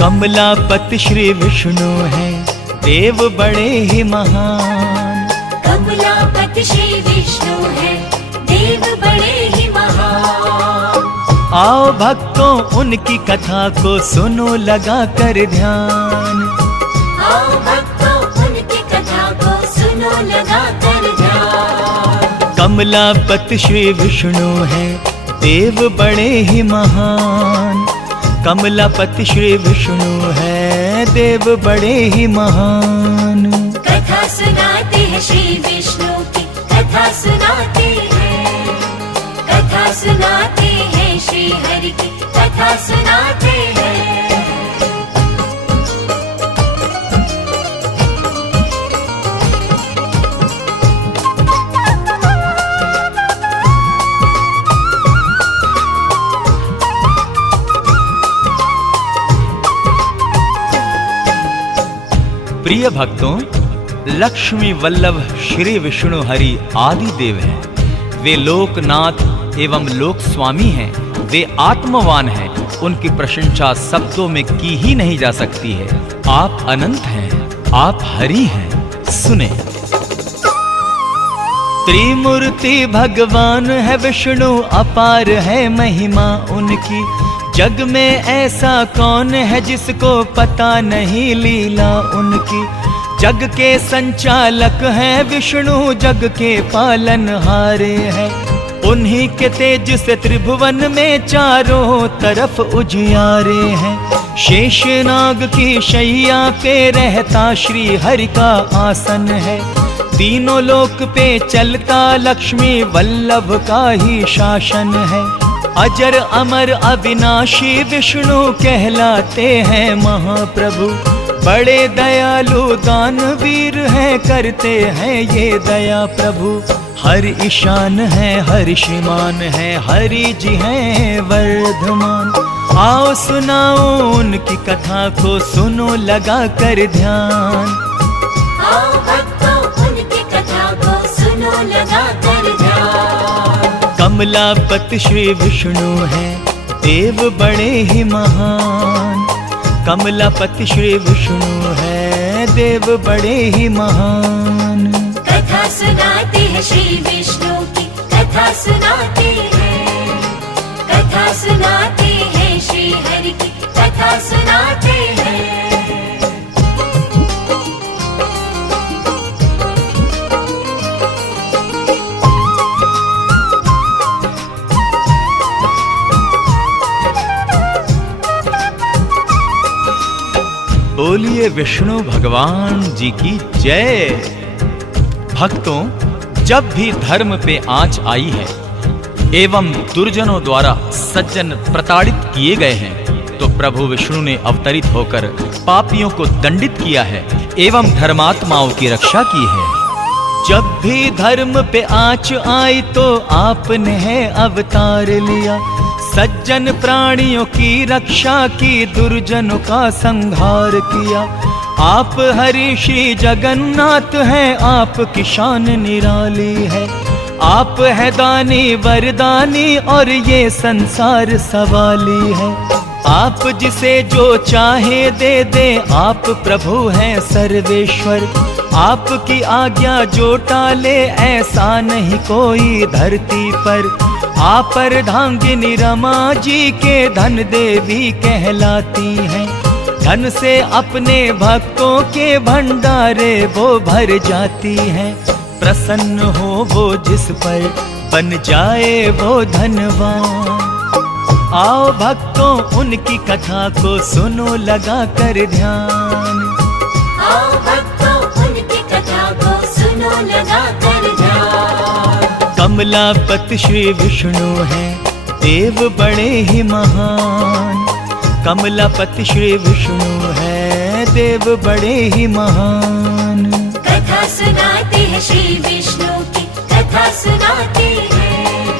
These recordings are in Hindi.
कमलापति श्री विष्णु हैं देव बड़े ही महान। कमलापति श्री विष्णु है देव बड़े ही महान। आओ भक्तों उनकी कथा को सुनो लगा कर ध्यान। आओ भक्तों उनकी कथा को सुनो लगा कर ध्यान। कमलापति श्री विष्णु हैं देव बड़े ही महान। कमलापति श्री विष्णु हैं देव बड़े ही महान। कथा सुनाते हैं श्री विष्णु की कथा सुनाते हैं। कथा सुनाते हैं श्री हरि की कथा सुनाते हैं। प्रिय भक्तों, लक्ष्मी वल्लभ श्री विष्णु हरि आदि देव हैं। वे लोकनाथ एवं लोक स्वामी हैं। वे आत्मवान हैं। उनकी प्रशंसा शब्दों में की ही नहीं जा सकती है। आप अनंत हैं, आप हरि हैं। सुने। त्रिमूर्ति भगवान है विष्णु, अपार है महिमा उनकी। जग में ऐसा कौन है जिसको पता नहीं लीला उनकी। जग के संचालक हैं विष्णु, जग के पालनहारे हैं। उन्हीं के तेज से त्रिभुवन में चारों तरफ उजियारे हैं। शेषनाग की शैया पे रहता श्री हरि का आसन है। तीनों लोक पे चलता लक्ष्मी वल्लभ का ही शासन है। अजर अमर अविनाशी विष्णु कहलाते हैं महाप्रभु। बड़े दयालु दानवीर हैं, करते हैं ये दया प्रभु। हरि ईशान है, हरि श्रीमान है, हरि जी हैं वर्धमान। आओ सुनाओ उनकी कथा को सुनो लगा कर ध्यान। आओ भक्तों उनकी कथा को सुनो लगा कर ध्यान। कमलापति श्री विष्णु हैं देव बड़े ही महान। कमलापति श्री विष्णु हैं देव बड़े ही महान। कथा सुनाते हैं श्री विष्णु की कथा सुनाते हैं। कथा सुनाते हैं श्री हरि की कथा सुनाते हैं। बोलिए विष्णु भगवान जी की जय। भक्तों, जब भी धर्म पे आंच आई है एवं दुर्जनों द्वारा सज्जन प्रताड़ित किए गए हैं, तो प्रभु विष्णु ने अवतरित होकर पापियों को दंडित किया है एवं धर्मात्माओं की रक्षा की है। जब भी धर्म पे आंच आई तो आपने है अवतार लिया। सज्जन प्राणियों की रक्षा की, दुर्जनों का संहार किया। आप हरि श्री जगन्नाथ हैं, आपकी शान निराली है। आप है दानी वरदानी और ये संसार सवाली है। आप जिसे जो चाहे दे दे, आप प्रभु हैं सर्वेश्वर। आपकी आज्ञा जो टाले, ऐसा नहीं कोई धरती पर। आप अर्धांगिनी रमा जी के धन देवी कहलाती हैं। धन से अपने भक्तों के भंडारे वो भर जाती हैं। प्रसन्न हो वो जिस पर, बन जाए वो धनवान। आओ भक्तों उनकी कथा को सुनो लगा कर ध्यान। आओ भक्तों उनकी कथा को सुनो लगा कर ध्यान। कमलापति श्री विष्णु हैं देव बड़े ही महान। कमलापति श्री विष्णु हैं देव बड़े ही महान। कथा सुनाते हैं श्री विष्णु की कथा सुनाते हैं।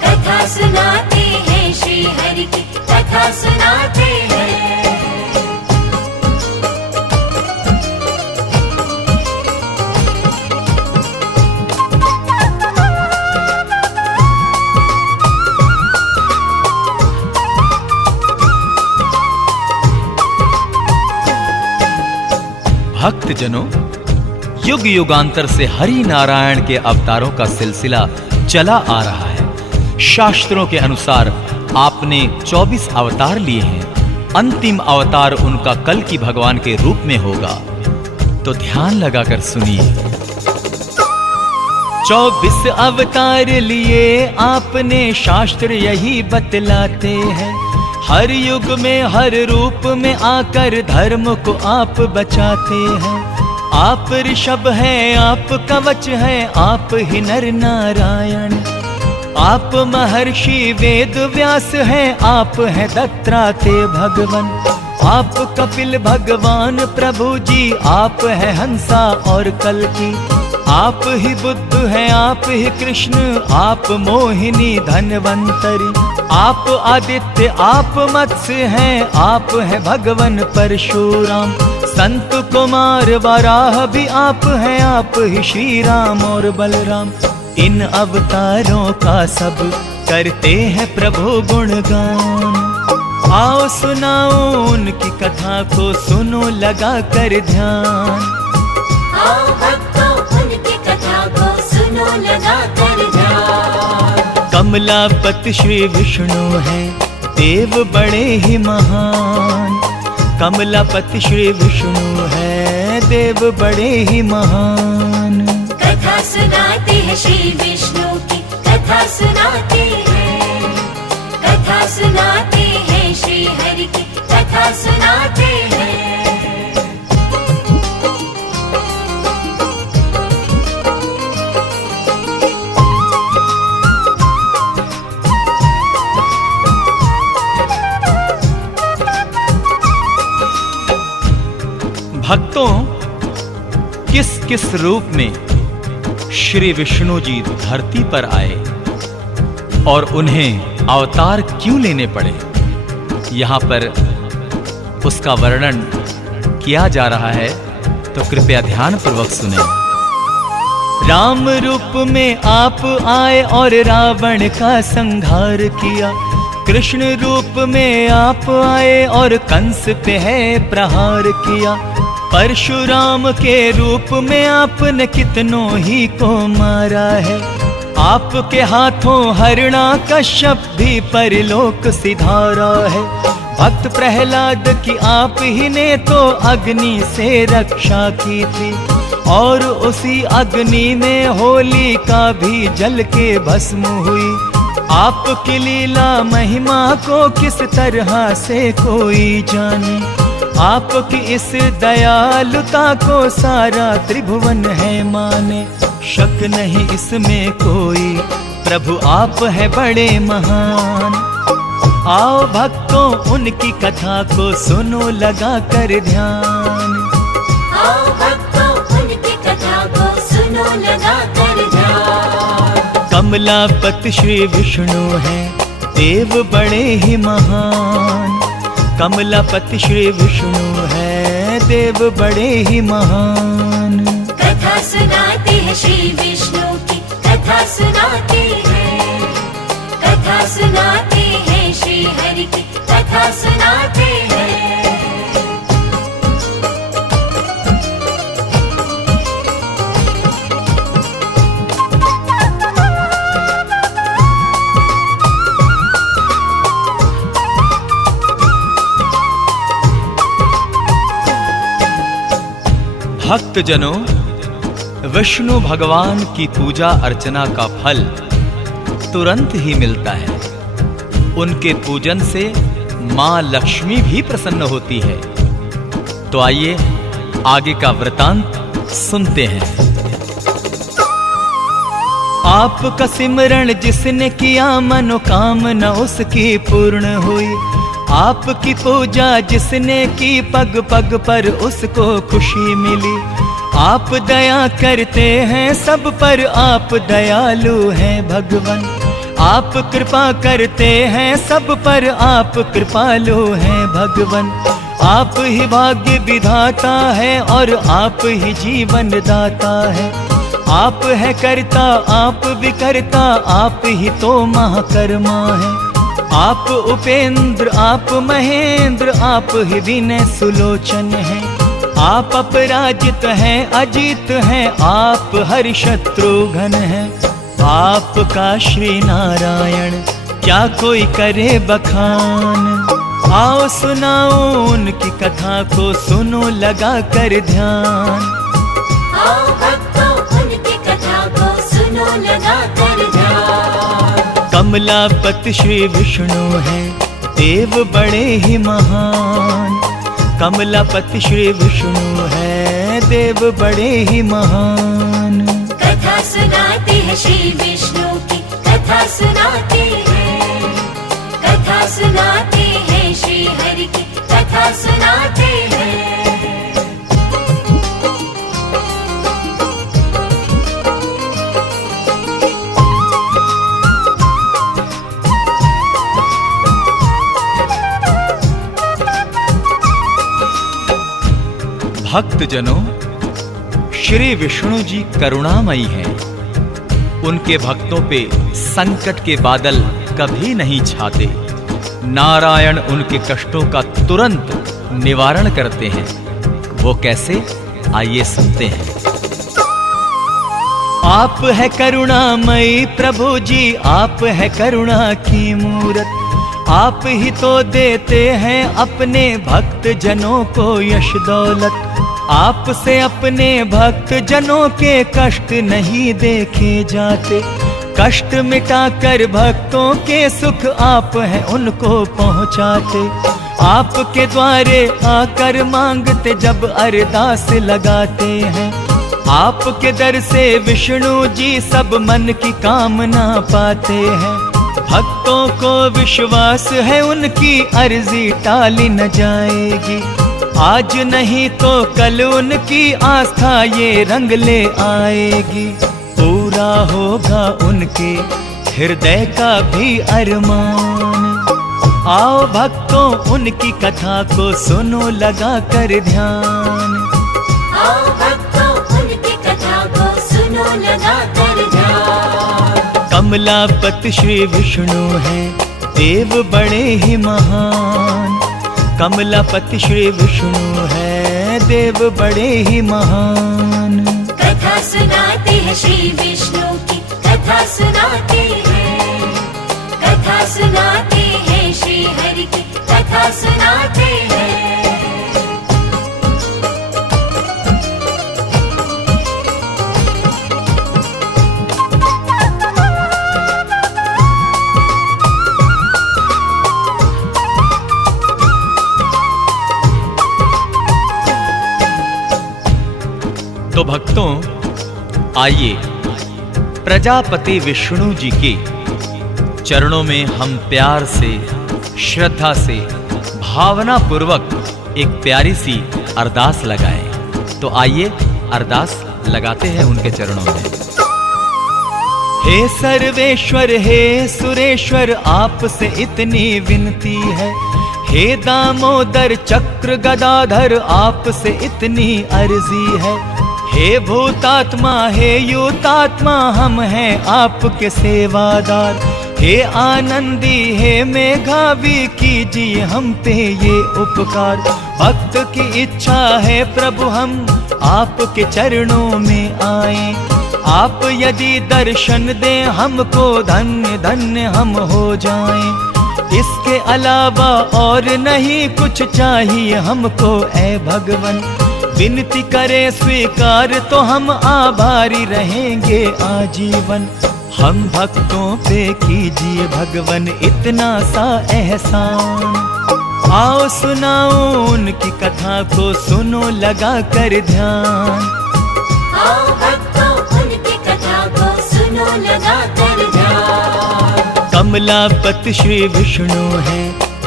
कथा सुनाते हैं श्री हरि की कथा सुनाते हैं। भक्त जनों, युग युगांतर से हरि नारायण के अवतारों का सिलसिला चला आ रहा है। शास्त्रों के अनुसार आपने 24 अवतार लिए हैं। अंतिम अवतार उनका कल की भगवान के रूप में होगा। तो ध्यान लगाकर सुनिए। 24 अवतार लिए आपने, शास्त्र यही बतलाते हैं। हर युग में हर रूप में आकर धर्म को आप बचाते हैं। आप ऋषभ हैं, आप कवच हैं, आप ही नर नारायण। आप महर्षि वेद व्यास हैं, आप हैं दत्तात्रेय भगवान। आप कपिल भगवान प्रभु जी, आप हैं हंसा और कल्की। आप ही बुद्ध हैं, आप ही कृष्ण, आप मोहिनी धनवंतरी। आप आदित्य, आप मत्स्य हैं, आप हैं भगवान परशुराम। संत कुमार वराह भी आप हैं, आप ही श्री राम और बलराम। इन अवतारों का सब करते हैं प्रभु गुणगान। आओ सुनाओ उनकी कथा को, सुनो लगा कर ध्यान। आओ भक्तों उनकी कथा को सुनो लगा कर ध्यान। कमलापति श्री विष्णु हैं, देव बड़े ही महान। कमलापति श्री विष्णु हैं, देव बड़े ही महान। कथा सुनाते हैं श्री विष्णु की, कथा सुनाते हैं। कथा सुनाते हैं श्री हरि की, कथा सुनाते हैं। भक्तों, किस किस रूप में श्री विष्णु जी धरती पर आए और उन्हें अवतार क्यों लेने पड़े, यहाँ पर उसका वर्णन किया जा रहा है। तो कृपया ध्यान पूर्वक सुने। राम रूप में आप आए और रावण का संहार किया। कृष्ण रूप में आप आए और कंस पे है प्रहार किया। परशुराम के रूप में आपने कितनों ही को मारा है। आपके हाथों हिरण्यकश्यप भी परलोक सिधारा है। भक्त प्रहलाद की आप ही ने तो अग्नि से रक्षा की थी, और उसी अग्नि में होलिका भी जल के भस्म हुई। आपकी लीला महिमा को किस तरह से कोई जाने। आपकी इस दयालुता को सारा त्रिभुवन है माने। शक नहीं इसमें कोई, प्रभु आप है बड़े महान। आओ भक्तों उनकी कथा को सुनो लगा कर ध्यान। आओ भक्तों उनकी कथा को सुनो लगा कर ध्यान। कमलापति श्री विष्णु हैं, देव बड़े ही महान। कमलापति श्री विष्णु हैं, देव बड़े ही महान। कथा सुनाते हैं श्री विष्णु की, कथा सुनाते हैं। कथा सुनाते हैं श्री हरि की, कथा सुनाते हैं। भक्त जनों, विष्णु भगवान की पूजा अर्चना का फल तुरंत ही मिलता है। उनके पूजन से मां लक्ष्मी भी प्रसन्न होती है। तो आइए आगे का वृतांत सुनते हैं। आपका सिमरण जिसने किया मनोकामना उसकी पूर्ण हुई। आपकी पूजा जिसने की पग पग पर उसको खुशी मिली। आप दया करते हैं सब पर, आप दयालु हैं भगवान। आप कृपा करते हैं सब पर, आप कृपालु हैं भगवान। आप ही भाग्य विधाता है और आप ही जीवन दाता है। आप है करता, आप विकर्ता, आप ही तो महाकर्मा है। आप उपेंद्र, आप महेंद्र, आप ही विनय सुलोचन है। आप अपराजित हैं, अजीत हैं, आप हरि शत्रुघ्न हैं। आपका श्री नारायण क्या कोई करे बखान। आओ सुनाओ उनकी कथा को, सुनो लगा कर ध्यान। आओ भक्तों उनकी कथा को सुनो लगा कर ध्यान। कमलापति श्री विष्णु हैं, देव बड़े ही महान। कमलापति श्री विष्णु हैं, देव बड़े ही महान। कथा सुनाते हैं श्री विष्णु की, कथा सुनाते हैं। कथा सुनाते हैं श्री हरि की, कथा सुनाते हैं। भक्तजनों, श्री विष्णु जी करुणामयी हैं। उनके भक्तों पे संकट के बादल कभी नहीं छाते। नारायण उनके कष्टों का तुरंत निवारण करते हैं। वो कैसे, आइए सुनते हैं। आप है करुणामयी प्रभु जी, आप है करुणा की मूरत। आप ही तो देते हैं अपने भक्त जनों को यश दौलत। आपसे अपने भक्त जनों के कष्ट नहीं देखे जाते। कष्ट मिटाकर भक्तों के सुख आप हैं उनको पहुंचाते। आपके द्वारे आकर मांगते जब अरदास लगाते हैं। आपके दर से विष्णु जी सब मन की कामना पाते हैं। भक्तों को विश्वास है उनकी अर्जी टाली न जाएगी। आज नहीं तो कल उनकी आस्था ये रंग ले आएगी। पूरा होगा उनके हृदय का भी अरमान। आओ भक्तों उनकी कथा को सुनो लगा कर ध्यान। आओ भक्तों उनकी कथा को सुनो लगा कर ध्यान। कमलापति श्री विष्णु हैं, देव बड़े ही महान। कमलापति श्री विष्णु हैं, देव बड़े ही महान। कथा सुनाते हैं श्री विष्णु की, कथा सुनाते हैं। कथा सुनाते हैं श्री हरि की, कथा सुनाते हैं। तो भक्तों, आइए प्रजापति विष्णु जी के चरणों में हम प्यार से, श्रद्धा से, भावना पूर्वक एक प्यारी सी अरदास लगाएं। तो आइए अरदास लगाते हैं उनके चरणों में। हे सर्वेश्वर, हे सुरेश्वर, आपसे इतनी विनती है। हे दामोदर चक्र गदाधर, आपसे इतनी अर्जी है। हे भूतात्मा, हे युतात्मा, हम हैं आपके सेवादार। हे आनंदी, हे मेघावी, कीजिए हम पे ये उपकार। भक्त की इच्छा है प्रभु हम आपके चरणों में आए। आप यदि दर्शन दें हमको, धन्य धन्य हम हो जाएं। इसके अलावा और नहीं कुछ चाहिए हमको ऐ भगवन। विनती करे स्वीकार तो हम आभारी रहेंगे आजीवन। हम भक्तों पे कीजिए भगवन इतना सा एहसान। आओ सुनाओ उनकी कथा को, सुनो लगा कर ध्यान। आओ भक्तों उनकी कथा को सुनो लगा कर ध्यान। कमलापति श्री विष्णु हैं,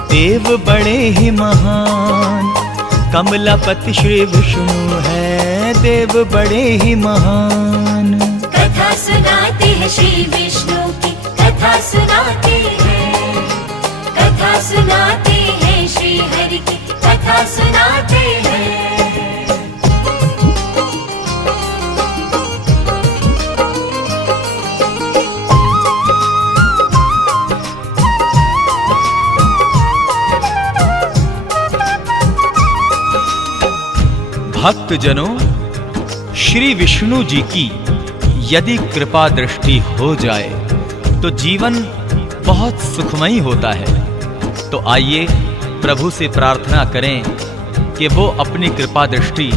देव बड़े ही महान। कमलापति श्री विष्णु हैं, देव बड़े ही महान। कथा सुनाते हैं श्री विष्णु की, कथा सुनाते हैं। कथा सुनाते हैं श्री हरि की, कथा सुनाते हैं। भक्तजनों, श्री विष्णु जी की यदि कृपा दृष्टि हो जाए तो जीवन बहुत सुखमयी होता है। तो आइए प्रभु से प्रार्थना करें कि वो अपनी कृपा दृष्टि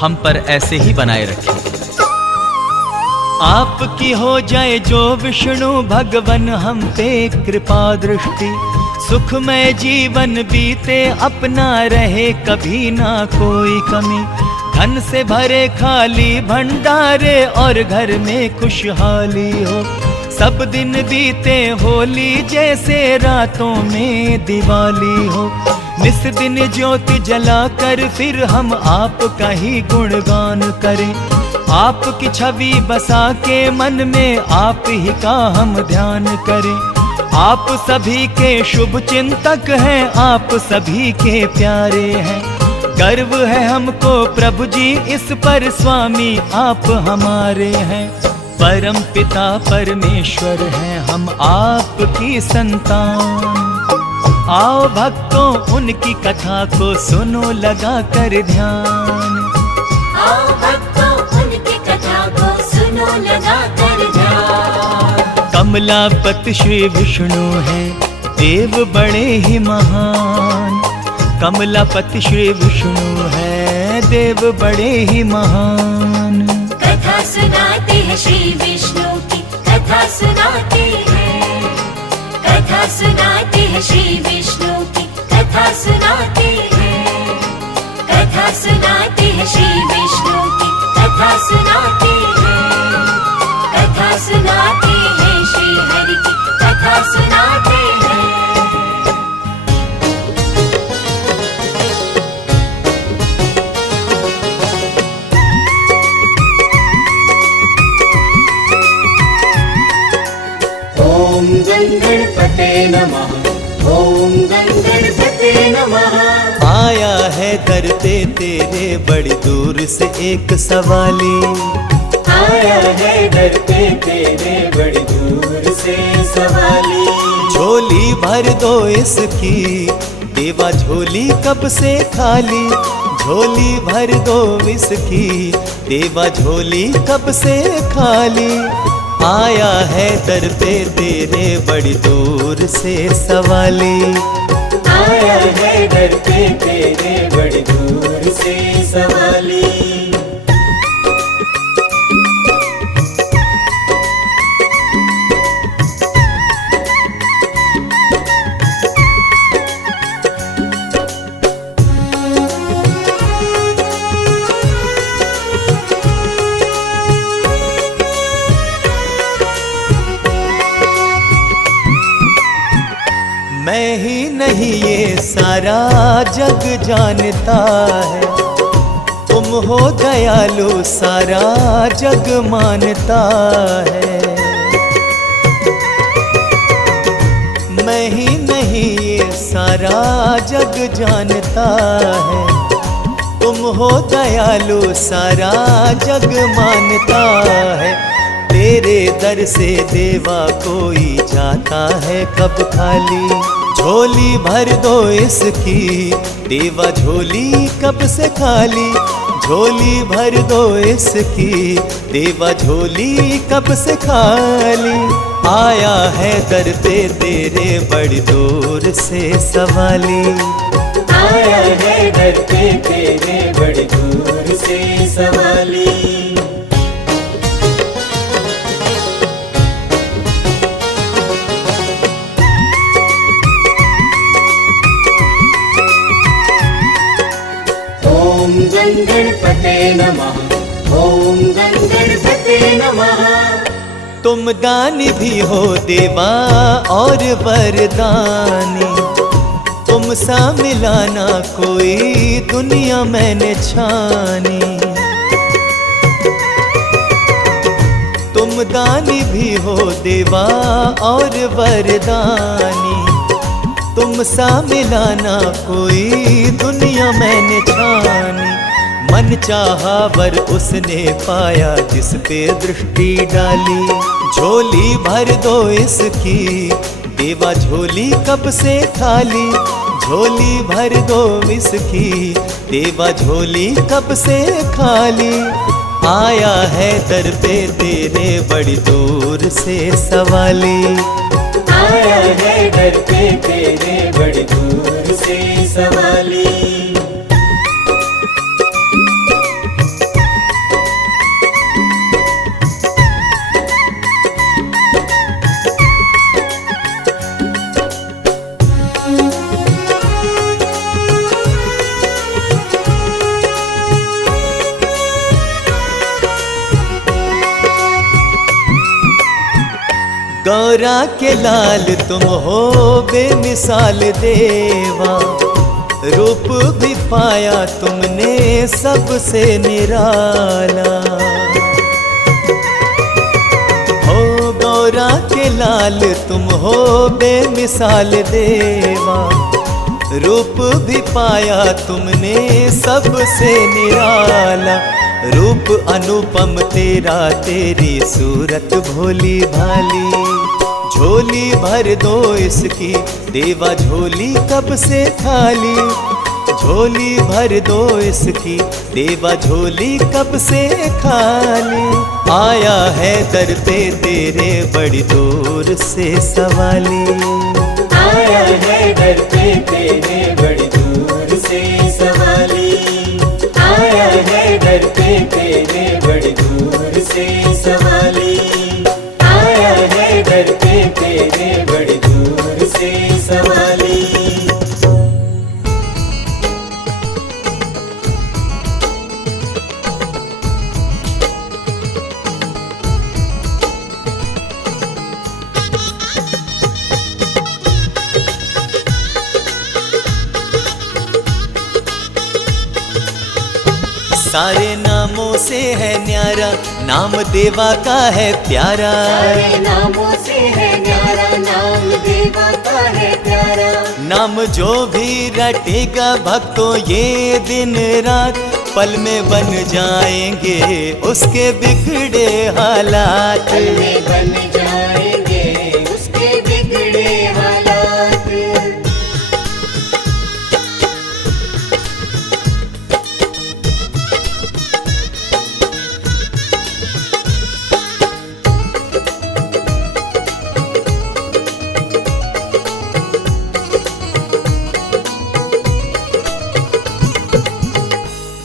हम पर ऐसे ही बनाए रखें। आपकी हो जाए जो विष्णु भगवन हम पे कृपा दृष्टि, सुखमय जीवन बीते अपना रहे कभी ना कोई कमी। धन से भरे खाली भंडारे और घर में खुशहाली हो, सब दिन बीते होली जैसे रातों में दिवाली हो। निस दिन ज्योति जलाकर फिर हम आपका ही गुणगान करें, आपकी छवि बसा के मन में आप ही का हम ध्यान करें। आप सभी के शुभ चिंतक हैं, आप सभी के प्यारे हैं। गर्व है हमको प्रभु जी इस पर, स्वामी आप हमारे हैं। परम पिता परमेश्वर हैं हम आपकी संतान। आओ भक्तों उनकी कथा को सुनो लगा कर ध्यान। आओ भक्तों उनकी कथा को सुनो लगा कर ध्यान। कमलापति श्री विष्णु हैं देव बड़े ही महान। कमलापति श्री विष्णु हैं देव बड़े ही महान। कथा सुनाते हैं श्री विष्णु की, कथा सुनाते हैं। कथा सुनाते हैं श्री विष्णु की, कथा सुनाते हैं। कथा सुनाते हैं श्री विष्णु की, कथा सुनाते हैं। कथा सुनाते हैं श्री हरि की, कथा सुनाते हैं। ओम गणपते नमः, ओम गणपते नमः। आया है दर पे तेरे बड़ी दूर से एक सवाली। आया है दर पे तेरे बड़ी दूर से सवाली। झोली भर दो इसकी देवा, झोली कब से खाली। झोली भर दो इसकी देवा, झोली कब से खाली। आया है दर पे तेरे बड़ी दूर से सवाली। आया है दर पे तेरे बड़ी दूर से सवाली। मैं ही नहीं ये सारा जग जानता है, तुम हो दयालु सारा जग मानता है। मैं ही नहीं ये सारा जग जानता है, तुम हो दयालु सारा जग मानता है। तेरे दर से देवा कोई जाता है कब खाली। झोली भर दो इसकी देवा, झोली कब से खाली। झोली भर दो इसकी देवा, झोली कब से खाली। आया है दर पे तेरे बड़ी दूर से सवाली। आया है दर पे तेरे बड़ी दूर से सवाली। ओम गणपते नमः, ओम गणपते नमः। तुम दानी भी हो देवा और वरदानी, तुम सा मिलाना कोई दुनिया मैंने छानी। तुम दानी भी हो देवा और वरदानी, तुम सा मिलाना कोई दुनिया मैंने छानी। मन चाहा वर उसने पाया जिस पे दृष्टि डाली। झोली भर दो इसकी देवा, झोली कब से खाली। झोली भर दो इसकी, देवा झोली कब से खाली। आया है दर पे तेरे बड़ी दूर से सवाली। आया है दर पे तेरे बड़ी दूर से सवाली। गौरा के लाल तुम हो बेमिसाल देवा, रूप भी पाया तुमने सबसे निराला। हो गौरा के लाल तुम हो बेमिसाल देवा, रूप भी पाया तुमने सबसे निराला। रूप अनुपम तेरा, तेरी सूरत भोली भाली। झोली भर दो इसकी, देवा झोली कब से खाली। झोली भर दो इसकी, देवा झोली कब से खाली। आया है दर पे तेरे बड़ी दूर से सवाली। आया है दर पे तेरे बड़ी दूर से सवाली। आया है दर पे तेरे बड़ी दूर से सवाली। आया है दर पे तेरे बड़ी दूर से सवाली। सारे नामों से है न्यारा, नाम देवा का है प्यारा। सारे नामों से है न्यारा, नाम देवा का है प्यारा। नाम जो भी रटेगा भक्तों ये दिन रात, पल में बन जाएंगे उसके बिगड़े हालात। पल में बन जाएंगे उसके बिगड़े हालात।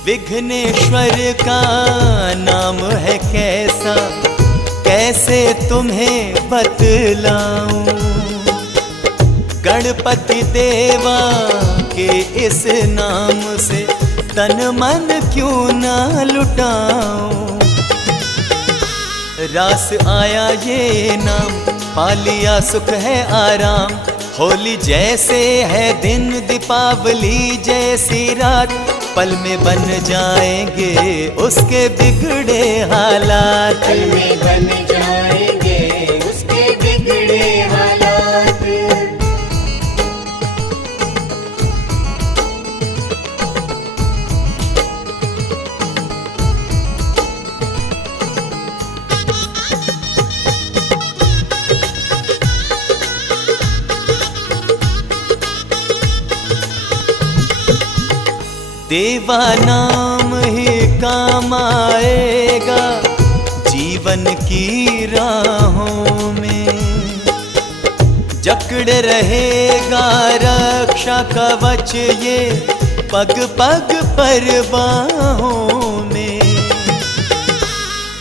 विघ्नेश्वर का नाम है कैसा, कैसे तुम्हें बतलाऊं। गणपति देवा के इस नाम से तन मन क्यों ना लुटाऊं। रास आया ये नाम, पा लिया सुख है आराम। होली जैसे है दिन, दीपावली जैसी रात, पल में बन जाएंगे उसके बिगड़े हालात। पल में बन जाएंगे उसके बिगड़े हालात। देवा नाम ही काम आएगा जीवन की राहों में। जकड़े रहेगा रक्षा कवच ये पग पग पर बाहों में।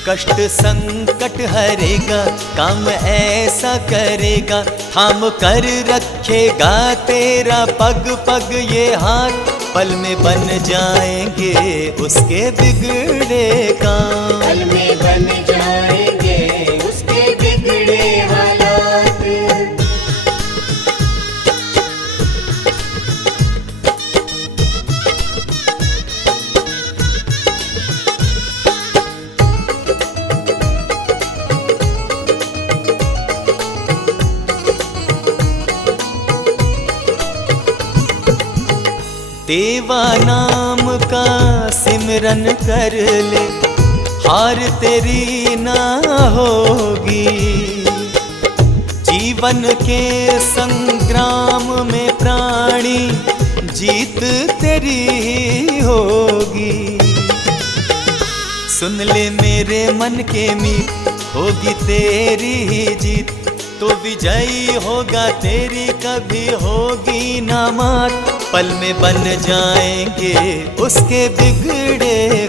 कष्ट संकट हरेगा, काम ऐसा करेगा, थाम कर रखेगा तेरा पग पग ये हाथ। पल में बन जाएंगे उसके बिगड़े काम। पल में बन जाएंगे उसके बिगड़े हालात। देवा नाम का सिमरन कर ले, हार तेरी ना होगी। जीवन के संग्राम में प्राणी जीत तेरी ही होगी। सुन ले मेरे मन के मीत, होगी तेरी ही जीत, तो विजयी होगा तेरी, कभी होगी ना मात। पल में बन जाएंगे उसके बिगड़े